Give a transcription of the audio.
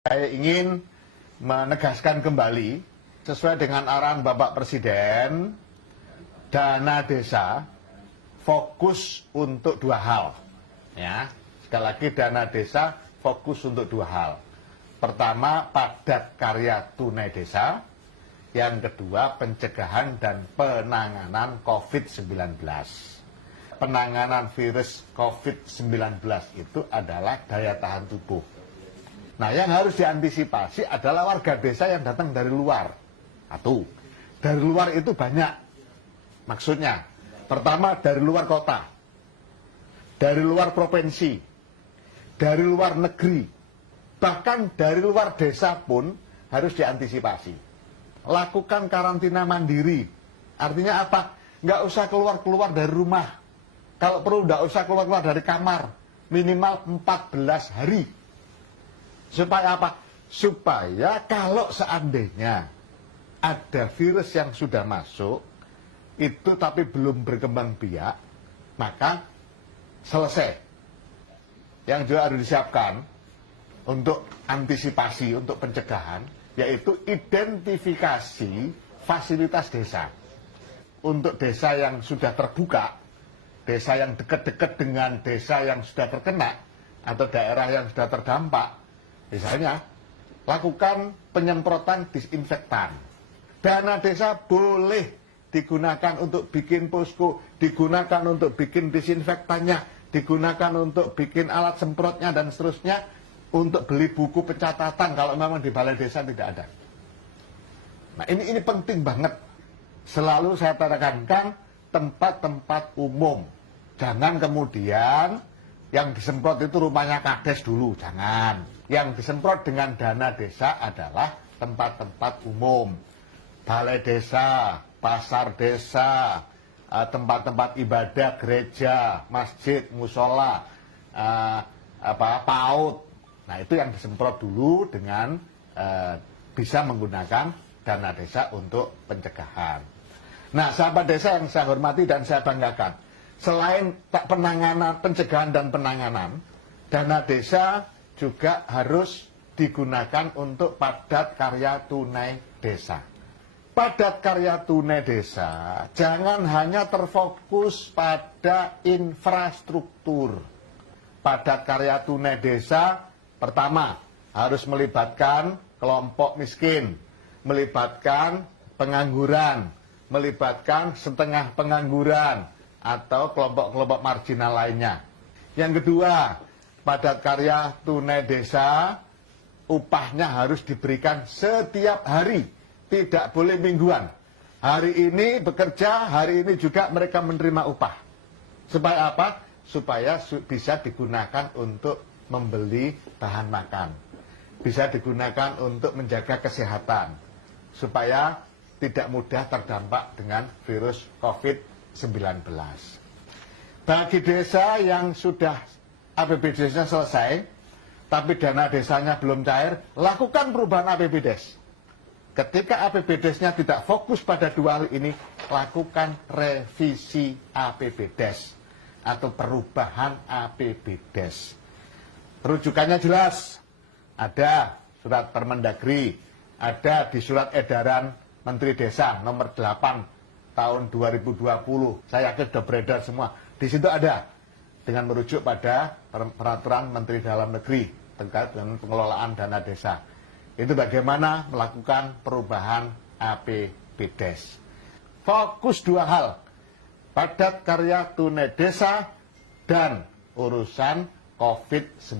Saya ingin menegaskan kembali sesuai dengan arahan Bapak Presiden, dana desa fokus untuk dua hal. Ya, sekali lagi dana desa fokus untuk dua hal. Pertama, padat karya tunai desa. Yang kedua, pencegahan dan penanganan COVID-19. Penanganan virus COVID-19 itu adalah daya tahan tubuh. Nah, yang harus diantisipasi adalah warga desa yang datang dari luar. Satu, dari luar itu banyak. Maksudnya, pertama dari luar kota, dari luar provinsi, dari luar negeri, bahkan dari luar desa pun harus diantisipasi. Lakukan karantina mandiri. Artinya apa? Nggak usah keluar-keluar dari rumah. Kalau perlu nggak usah keluar-keluar dari kamar. Minimal 14 hari. Supaya apa? Supaya kalau seandainya ada virus yang sudah masuk, itu tapi belum berkembang biak, maka selesai. Yang juga harus disiapkan untuk antisipasi, untuk pencegahan, yaitu identifikasi fasilitas desa. Untuk desa yang sudah terbuka, desa yang dekat-dekat dengan desa yang sudah terkena, atau daerah yang sudah terdampak, misalnya, lakukan penyemprotan disinfektan. Dana desa boleh digunakan untuk bikin posko, digunakan untuk bikin disinfektannya, digunakan untuk bikin alat semprotnya, dan seterusnya, untuk beli buku pencatatan kalau memang di balai desa tidak ada. Nah, ini penting banget. Selalu saya tekankan tempat-tempat umum. Jangan kemudian yang disemprot itu rumahnya kades dulu, jangan. Yang disemprot dengan dana desa adalah tempat-tempat umum. Balai desa, pasar desa, tempat-tempat ibadah, gereja, masjid, musola, PAUD. Nah, itu yang disemprot dulu dengan bisa menggunakan dana desa untuk pencegahan. Nah, sahabat desa yang saya hormati dan saya banggakan, selain penanganan, pencegahan dan penanganan, dana desa juga harus digunakan untuk padat karya tunai desa. Padat karya tunai desa jangan hanya terfokus pada infrastruktur. Padat karya tunai desa pertama harus melibatkan kelompok miskin, melibatkan pengangguran, melibatkan setengah pengangguran, atau kelompok-kelompok marginal lainnya. Yang kedua, padat karya tunai desa, upahnya harus diberikan setiap hari, tidak boleh mingguan. Hari ini bekerja, hari ini juga mereka menerima upah. Supaya apa? Supaya bisa digunakan untuk membeli bahan makan. Bisa digunakan untuk menjaga kesehatan. Supaya tidak mudah terdampak dengan virus COVID-19. Bagi desa yang sudah APBDes-nya selesai, tapi dana desanya belum cair, lakukan perubahan APBDes. Ketika APBDes-nya tidak fokus pada dua hal ini, lakukan revisi APBDes atau perubahan APBDes. Rujukannya jelas, ada surat Permendagri, ada di surat edaran Menteri Desa nomor 8 tahun 2020. Saya yakin sudah beredar semua. Di situ ada dengan merujuk pada peraturan Menteri Dalam Negeri terkait dengan pengelolaan dana desa. Itu bagaimana melakukan perubahan APBDes. Fokus dua hal, padat karya tunai desa dan urusan COVID-19.